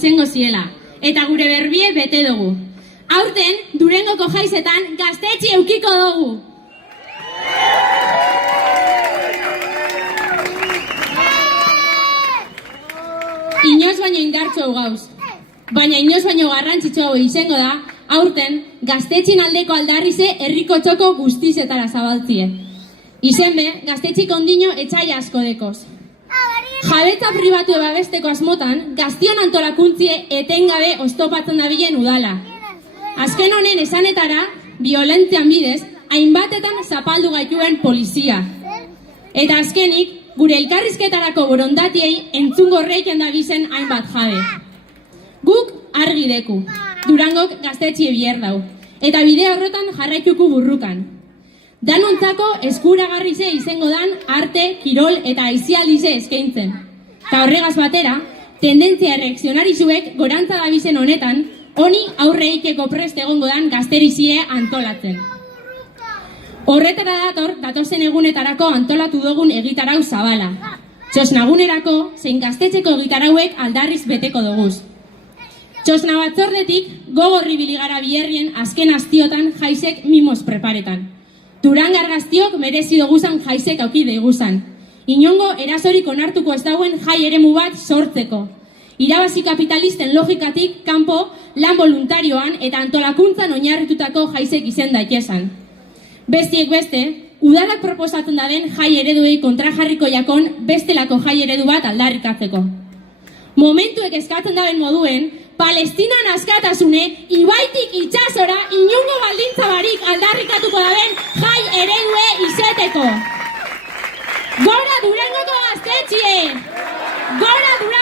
izango ziela, eta gure berbie bete dugu. Aurten, Durangoko jaizetan gaztetxi eukiko dugu. Inoz baino indartxo gauz, baina inoz baino garrantzitsuago izango da, aurten gaztetxin aldeko aldarrize herriko txoko guztizetara zabaltzie. Izen be, gaztetxik ondino etxai asko dekoz. Jabetza pribatu babesteko asmotan, gaztion antolakuntzie etengabe oztopatzen dabilen udala. Azken honen esanetara, violentzian bidez, hainbatetan zapaldu gaituen polizia. Eta azkenik, gure elkarrizketarako borondatiei entzungo reiken dabizen hainbat jabe. Guk argi deku, Durangok gaztetxie bier dau, eta bide horretan jarraituko burrukan. Danontzako eskuragarrize izango dan arte, kirol eta aizialdize eskaintzen. Ta horregaz batera, tendentzia reakzionarizuek gorantza dabizen honetan, honi aurre ikeko prest egongo dan gazterizie antolatzen. Horretara datozen egunetarako antolatu dugun egitarau zabala. Txosnagunerako, zein gaztetxeko egitarauek aldarriz beteko doguz. Txosna batzordetik, gogorri biligara bierrien azken astiotan jaisek mimos preparetan. Durangar gaztiok merezi doguzan jaisek auki deiguzan. Inongo erasorik onartuko ez dauen jai eremu bat sortzeko. Irabazi kapitalisten logikatik kanpo lan voluntarioan eta antolakuntzan oinarritutako jaisek izen daitesan. Bestiek beste, udalak proposatzen daben jai ereduei kontrajarriko jakon bestelako jai eredu bat aldarrikatzeko. Momentuek eskatzen daben moduen, Palestinan askatasune, ibaitik itxasora, inungo baldintza barik aldarrikatuko daben jai eredue izeteko. Gora Durangoko gaztetxie! Gora Durangoko